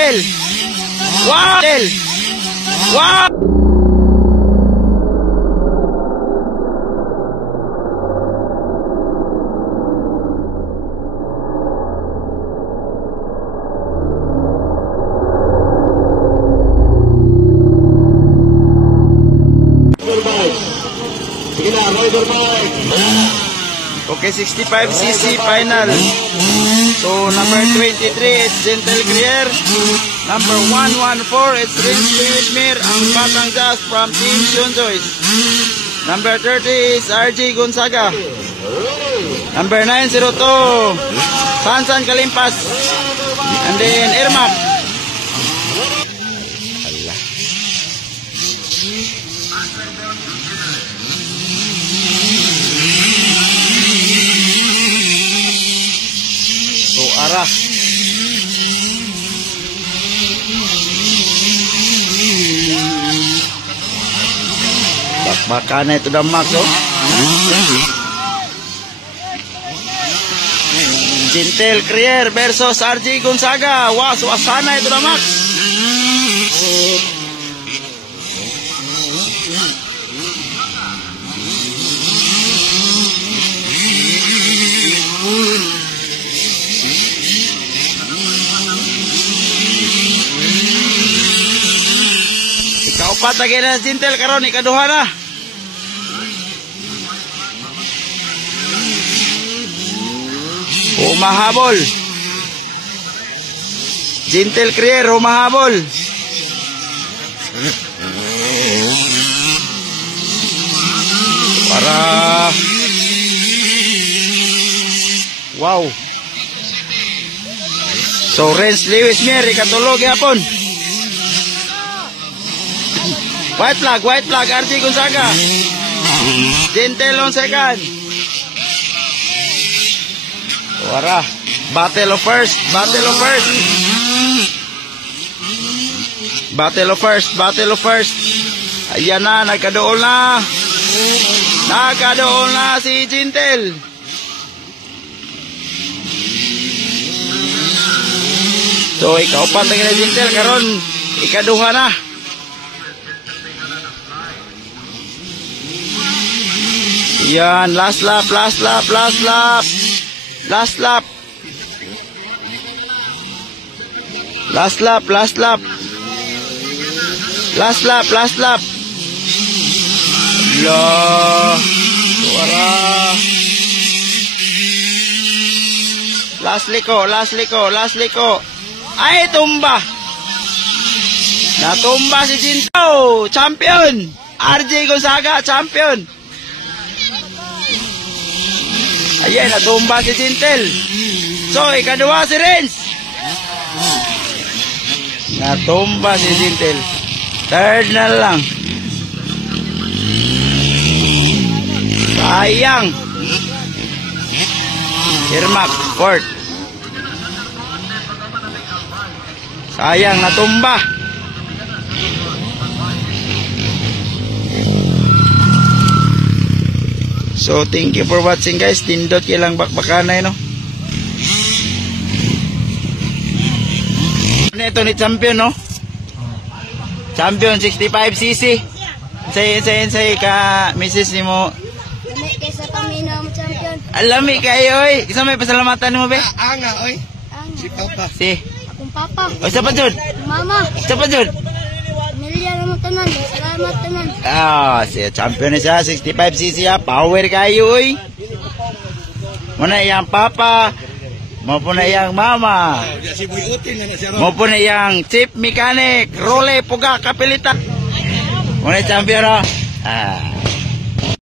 Jintel. Wow! Wow! Sige na, rider bike. Okay, 65cc final. So, number 23, it's Jintel Crier. Number 114, it's Rins Lewis ang Batang Jazz from Team Shunjoys. Number 30 is RJ Gonzaga. Number 902, Sansan Kalimpas. And then, Irmak. Allah. So, arah. Bakbakan na ito damak, oh. Jintel Crier versus RJ Gonzaga. Wasana ito damak. Ikaupat lagi na Jintel karon, ikaduha na. Humahabol. Jintel Crier humahabol. Para wow. So Rins Lewis ikatulog yapon. White flag, RJ Gonzaga. Jintel on second. Wara, battle of first. Ayan na, nagkadool na si Jintel. So, ikaw pa tingin na Jintel, karon ikaduha na. Yan, last lap. Lah, suara. Last liko. Ay, tumba. Natumba si Jintel, champion. RJ Gonzaga, champion. Ayan, natumba si Jintel. So, ikaduha si Rins. Natumba si Jintel. Third na lang. Sayang. Irmak, fourth. Sayang, natumba. So, thank you for watching guys. Tindot kilang bakbakanay, no? Ito ni champion, no? Champion 65cc. Say ka, Mrs. ni mo. Lami kay sa pamina mo champion. Alami kayo, oy. Isa may pasalamatan mo, be? Anga, oy. Si Papa. Si? Akong papa. O, isa pa, Jud? Mama. Isa pa, Jud? Milya mo tanan. Salamat tanan. Si champion na siya, 65cc ya. Power kayo, oy. Muna yang papa. Mo na yang mama. Mo na yang chief mechanic. Role Puga Kapilitan. Muna champion, no?